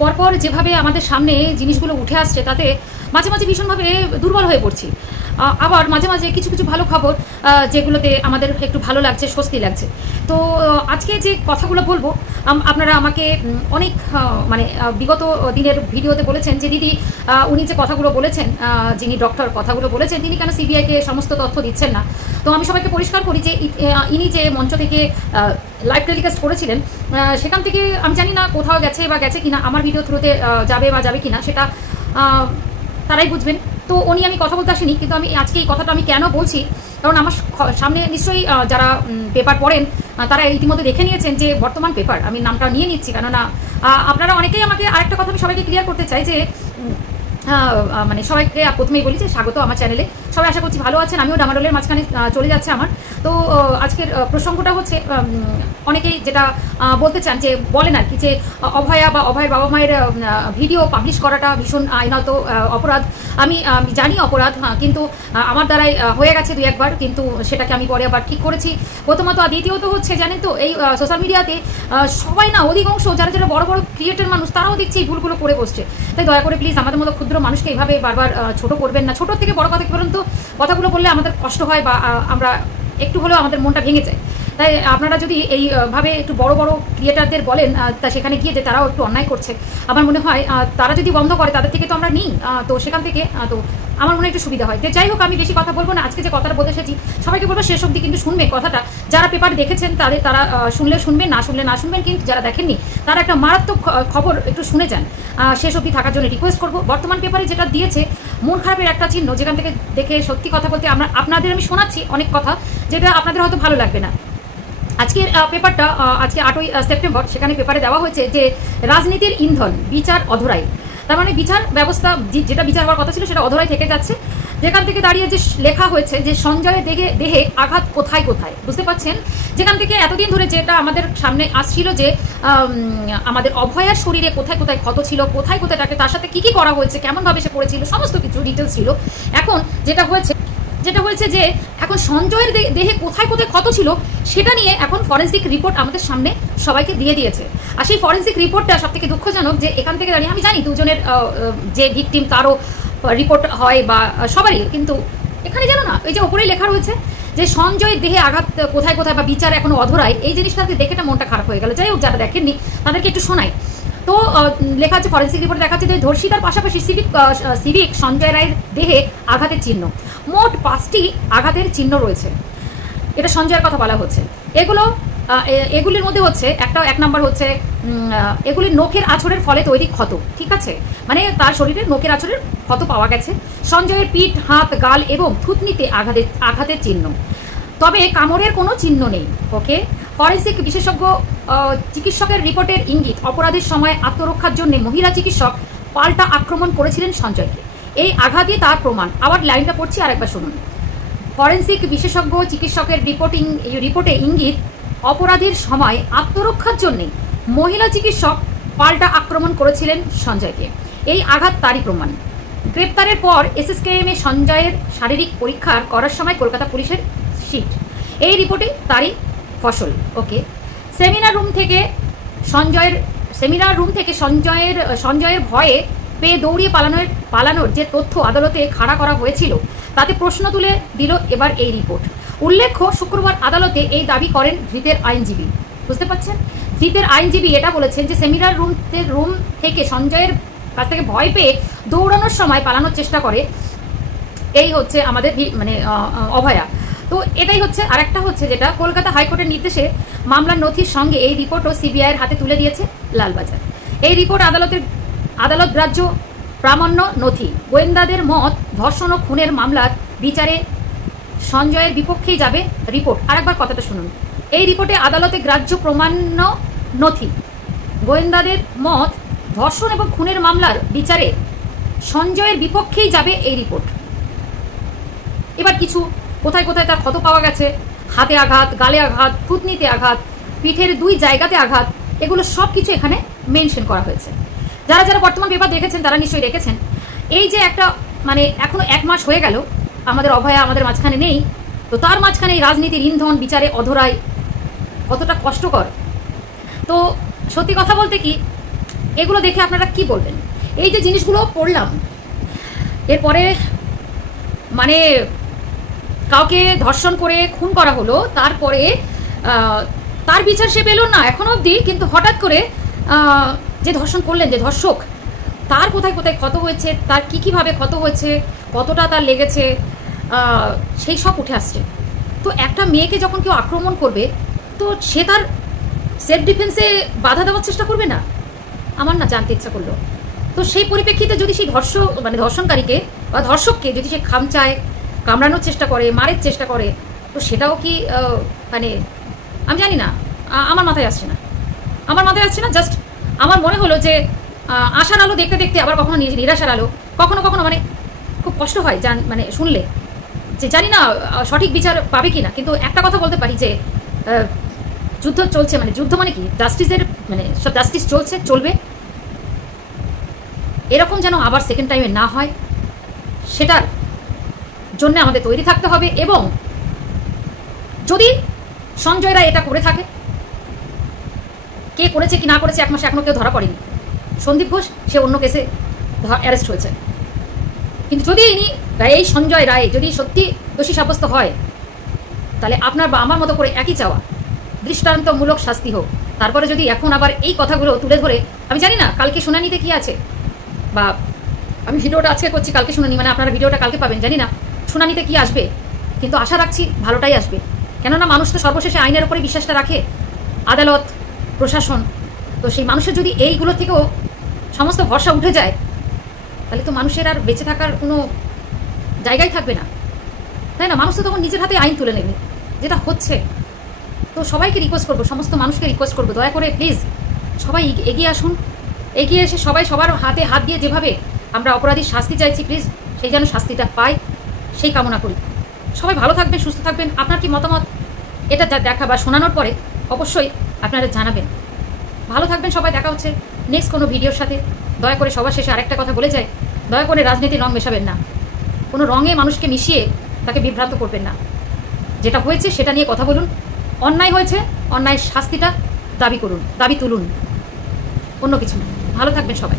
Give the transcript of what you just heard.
পরপর যেভাবে আমাদের সামনে জিনিসগুলো উঠে আসছে তাতে মাঝে মাঝে ভীষণভাবে দুর্বল হয়ে পড়ছি। আবার মাঝে মাঝে কিছু কিছু ভালো খবর যেগুলোতে আমাদের একটু ভালো লাগছে, স্বস্তি লাগছে। তো আজকে যে কথাগুলো বলবো, আপনারা আমাকে অনেক মানে বিগত দিনের ভিডিওতে বলেছেন যে দিদি উনি যে কথাগুলো বলেছেন, যিনি ডক্টর কথাগুলো বলেছেন, তিনি কেন সিবিআইকে সমস্ত তথ্য দিচ্ছেন না। তো আমি সবাইকে পরিষ্কার করি যে ইনি যে মঞ্চ থেকে লাইভ টেলিকাস্ট করেছিলেন সেখান থেকে আমি জানি না কোথাও গেছে বা গেছে কিনা, আমার ভিডিও থ্রুতে যাবে বা যাবে কিনা সেটা তারাই বুঝবেন। তো উনি আমি কথা বলতে আসিনি, কিন্তু আমি আজকে এই কথাটা আমি কেন বলছি, কারণ আমার সামনে নিশ্চয়ই যারা পেপার পড়েন তারা ইতিমধ্যে দেখে নিয়েছেন যে বর্তমান পেপার, আমি নামটা নিয়ে নিচ্ছি কেননা আপনারা অনেকেই আমাকে আরেকটা কথা আমি সবাইকে ক্লিয়ার করতে চাই যে মানে সবাইকে প্রথমেই বলি যে স্বাগত আমার চ্যানেলে। সবাই আশা করছি ভালো আছেন, আমিও ডামাডোলের মাঝখানে চলে যাচ্ছে আমার। তো আজকের প্রসঙ্গটা হচ্ছে অনেকেই যেটা বলতে চান যে বলেন আর কি যে অভয়া বা অভয়ের বাবা মায়ের ভিডিও পাবলিশ করাটা ভীষণ আইনত অপরাধ। আমি জানি অপরাধ, কিন্তু আমার দ্বারাই হয়ে গেছে 2-1 বার, কিন্তু সেটাকে আমি পরে আবার ঠিক করেছি প্রথমত। আর দ্বিতীয়ত হচ্ছে জানেন তো এই সোশ্যাল মিডিয়াতে সবাই না, অধিকাংশ যারা যারা বড় বড় ক্রিয়েটর মানুষ তারাও দেখছি এই ভুলগুলো করে বসছে। তাই দয়া করে প্লিজ আমাদের মতো ক্ষুদ্র মানুষকে এইভাবে বারবার ছোট করবেন না। ছোটোর থেকে বড় কথা কি বলুন তো, কথাগুলো বললে আমাদের কষ্ট হয় বা আমরা একটু হলেও আমাদের মনটা ভেঙে যায়। তাই আপনারা যদি এইভাবে একটু বড় বড় ক্রিয়েটারদের বলেন তা সেখানে গিয়ে যে তারাও একটু অন্যায় করছে, আমার মনে হয় তারা যদি বন্ধ করে তাদের থেকে তো আমরা নিই, তো সেখান থেকে তো আমার মনে একটু সুবিধা হয়। যে যাই হোক, আমি বেশি কথা বলবো না। আজকে যে কথাটা বলতে এসেছি সবাইকে বলবো শেষ অবধি কিন্তু শুনবে কথাটা। যারা পেপার দেখেছেন তারা শুনলে শুনবেন, না শুনলে না শুনবেন, কিন্তু যারা দেখেননি তারা একটা মারাত্মক খবর একটু শুনে যান। শেষ অবধি থাকার জন্য রিকোয়েস্ট করবো। বর্তমান পেপারে যেটা দিয়েছে মন খারাপের একটা চিহ্ন, যেখান থেকে দেখে সত্যি কথা বলতে আপনাদের আমি শোনাচ্ছি অনেক কথা যেটা আপনাদের হয়তো ভালো লাগবে না। আজকের পেপারটা আজকে 8ই সেপ্টেম্বর, সেখানে পেপারে দেওয়া হয়েছে যে রাজনীতির ইন্ধন বিচার অধরাই। তার মানে বিচার ব্যবস্থা যেটা বিচার হওয়ার কথা ছিল সেটা অধরাই থেকে যাচ্ছে। যেখান থেকে দাঁড়িয়ে যে লেখা হয়েছে যে সঞ্জয়ের দেহে আঘাত কোথায় কোথায়, বুঝতে পারছেন? যেখান থেকে এতদিন ধরে যেটা আমাদের সামনে আসছিল যে আমাদের অভয়ার শরীরে কোথায় কোথায় ক্ষত ছিল, কোথায় কোথায় তাকে তার সাথে কী কী করা হয়েছে, কেমনভাবে সে পড়েছিল, সমস্ত কিছু ডিটেলস ছিল। এখন যেটা হয়েছে যে এখন সঞ্জয়ের দেহে কোথায় কোথায় ক্ষত ছিল সেটা নিয়ে এখন ফরেন্সিক রিপোর্ট আমাদের সামনে সবাইকে দিয়ে দিয়েছে। আর সেই ফরেন্সিক রিপোর্টটা সব থেকে দুঃখজনক যে এখান থেকে দাঁড়িয়ে আমি জানি দুজনের যে ভিকটিম তারও রিপোর্ট হয় বা সবারই, কিন্তু এখানে জানো না ওই যে ওপরেই লেখা রয়েছে যে সঞ্জয়ের দেহে আঘাত কোথায় কোথায় বা বিচার এখনো অধরায়। এই জিনিসটাতে দেখে মনটা খারাপ হয়ে গেল। যাই হোক, যারা দেখেননি তাদেরকে একটু শোনাই। তো লেখা আছে ফরেন্সিক রিপোর্ট দেখাচ্ছে যে ধর্ষিতার পাশাপাশি সিভিক সঞ্জয় রায়ের দেহে আঘাতের চিহ্ন, মোট 5টি আঘাতের চিহ্ন রয়েছে। এটা সঞ্জয়ের কথা বলা হচ্ছে। এগুলির মধ্যে হচ্ছে এক নম্বর হচ্ছে এগুলি নখের আঁচড়ের ফলে তৈরি ক্ষত। ঠিক আছে, মানে তার শরীরে নখের আঁচড়ের ক্ষত পাওয়া গেছে। সঞ্জয়ের পিঠ, হাত, গাল এবং থুতনিতে আঘাতের চিহ্ন, তবে কামড়ের কোনো চিহ্ন নেই। ওকে, ফরেন্সিক বিশেষজ্ঞ চিকিৎসকের রিপোর্টের ইঙ্গিত অপরাধের সময় আত্মরক্ষার জন্য মহিলা চিকিৎসক পাল্টা আক্রমণ করেছিলেন সঞ্জয়কে। এই আঘাতই তার প্রমাণ। আবার লাইনটা পড়ছি, আরেকবার শুনুন। ফরেন্সিক বিশেষজ্ঞ চিকিৎসকের রিপোর্টে ইঙ্গিত অপরাধের সময় আত্মরক্ষার জন্য মহিলা চিকিৎসক পাল্টা আক্রমণ করেছিলেন সঞ্জয়কে। এই আঘাত তারই প্রমাণ। গ্রেপ্তারের পর SSKM এ সঞ্জয়ের শারীরিক পরীক্ষা করার সময় কলকাতা পুলিশের শিট। এই রিপোর্টে তারই ফসল। ওকে, সেমিনার রুম থেকে সঞ্জয়ের ভয়ে পেয়ে দৌড়িয়ে পালানোর যে তথ্য আদালতে খাড়া করা হয়েছিল তাতে প্রশ্ন তুলে দিল এবার এই রিপোর্ট। উল্লেখ্য, শুক্রবার আদালতে এই দাবি করেন ধৃতের আইনজীবী। বুঝতে পারছেন, ধৃতের আইনজীবী এটা বলেছেন যে সেমিনার রুম থেকে সঞ্জয়ের কাছ থেকে ভয় পেয়ে দৌড়ানোর সময় পালানোর চেষ্টা করে এই হচ্ছে আমাদের মানে অভয়া। তো এটাই হচ্ছে। আরেকটা হচ্ছে যেটা কলকাতা হাইকোর্টের নির্দেশে মামলার নথির সঙ্গে এই রিপোর্টও সিবিআইয়ের হাতে তুলে দিয়েছে লালবাজার। এই রিপোর্ট আদালত গ্রাহ্য প্রামাণ্য নথি। গোয়েন্দাদের মত, ধর্ষণ ও খুনের মামলার বিচারে সঞ্জয়ের বিপক্ষেই যাবে রিপোর্ট। আরেকবার কথাটা শুনুন। এই রিপোর্টে আদালতে গ্রাহ্য প্রমাণ্য নথি। গোয়েন্দাদের মত, ধর্ষণ এবং খুনের মামলার বিচারে সঞ্জয়ের বিপক্ষেই যাবে এই রিপোর্ট। এবার কিছু কোথায় কোথায় তার ক্ষত পাওয়া গেছে, হাতে আঘাত, গালে আঘাত, থুতনিতে আঘাত, পিঠের 2 জায়গাতে আঘাত, এগুলো সব কিছু এখানে মেনশন করা হয়েছে। যারা যারা বর্তমান পেপার দেখেছেন তারা নিশ্চয়ই দেখেছেন। এই যে একটা মানে এখনো 1 মাস হয়ে গেল আমাদের অভয়া আমাদের মাঝখানে নেই, তো তার মাঝখানে এই রাজনীতির ইন্ধন বিচারে অধরায় কতটা কষ্টকর। তো সত্যি কথা বলতে কি এগুলো দেখে আপনারা কি বলবেন? এই যে জিনিসগুলো পড়লাম, এরপরে মানে কাউকে ধর্ষণ করে খুন করা হলো, তারপরে তার বিচার সে পেল না এখনো অবধি, কিন্তু হঠাৎ করে যে ধর্ষণ করলেন, যে ধর্ষক, তার কোথায় কোথায় ক্ষত হয়েছে, তার কীভাবে ক্ষত হয়েছে, কতটা তার লেগেছে, সেই সব উঠে আসছে। তো একটা মেয়েকে যখন কেউ আক্রমণ করবে, তো সে তার সেলফ ডিফেন্সে বাধা দেওয়ার চেষ্টা করবে না? আমার না জানতে ইচ্ছা করলো। তো সেই পরিপ্রেক্ষিতে যদি সেই ধর্ষণকারীকে বা ধর্ষককে যদি সে খামচায়, কামড়ানোর চেষ্টা করে, মারের চেষ্টা করে, তো সেটাও কি মানে আমি জানি না, আমার মাথায় আসছে না। জাস্ট আমার মনে হলো যে আশার আলো দেখতে দেখতে আবার কখনো নিরাশার আলো, কখনো কখনো মানে খুব কষ্ট হয় মানে শুনলে, যে জানি না সঠিক বিচার পাবে কি না। কিন্তু একটা কথা বলতে পারি যে যুদ্ধ চলছে, মানে যুদ্ধ মানে কি, জাস্টিসের মানে সব জাস্টিস চলবে, এরকম যেন আবার সেকেন্ড টাইমে না হয়, সেটার জন্য আমাদের তৈরি থাকতে হবে। এবং যদি সঞ্জয় রায় এটা করে থাকে, কে করেছে কি না করেছে 1 মাসে এখনো কেউ ধরা পড়েনি। সন্দীপ ঘোষ সে অন্য কেসে অ্যারেস্ট হয়েছে, কিন্তু যদি এই সঞ্জয় রায় যদি সত্যি দোষী সাব্যস্ত হয়, তাহলে আপনার বা আমার মতো করে একই চাওয়া, দৃষ্টান্তমূলক শাস্তি হোক। তারপরে যদি এখন আবার এই কথাগুলো তুলে ধরে, আমি জানি না কালকে শুনানিতে কি আছে, বা আমি ভিডিওটা আজকে করছি, কালকে শুনানি, মানে আপনারা ভিডিওটা কালকে পাবেন, জানি না শুনানিতে কি আসবে, কিন্তু আশা রাখছি ভালোটাই আসবে। কেননা মানুষ তো সর্বশেষে আইনের উপরে বিশ্বাসটা রাখে, আদালত, প্রশাসন। তো সেই মানুষের যদি এইগুলো থেকেও সমস্ত ভরসা উঠে যায়, তাহলে তো মানুষের আর বেঁচে থাকার কোনো জায়গাই থাকবে না, তাই না? মানুষ তো তখন নিজের হাতে আইন তুলে নেবে, যেটা হচ্ছে। তো সবাইকে রিকোয়েস্ট করবো, সমস্ত মানুষকে রিকোয়েস্ট করবো, দয়া করে প্লিজ সবাই এগিয়ে আসুন। এগিয়ে এসে সবাই সবার হাতে হাত দিয়ে যেভাবে আমরা অপরাধীর শাস্তি চাইছি, প্লিজ সেই যেন শাস্তিটা পায়, সেই কামনা করি। সবাই ভালো থাকবেন, সুস্থ থাকবেন। আপনার কি মতামত এটা দেখা বা শোনানোর পরে অবশ্যই আপনারা জানাবেন। ভালো থাকবেন সবাই, দেখা হচ্ছে নেক্সট কোনো ভিডিওর সাথে। দয়া করে সবার শেষে আরেকটা কথা বলে যায়, দয়া করে রাজনীতির রং মেশাবেন না, কোনো রঙে মানুষকে মিশিয়ে তাকে বিভ্রান্ত করবেন না। যেটা হয়েছে সেটা নিয়ে কথা বলুন, অন্যায় হয়েছে অন্যায়ের শাস্তিটা দাবি তুলুন, অন্য কিছু না। ভালো থাকবেন সবাই।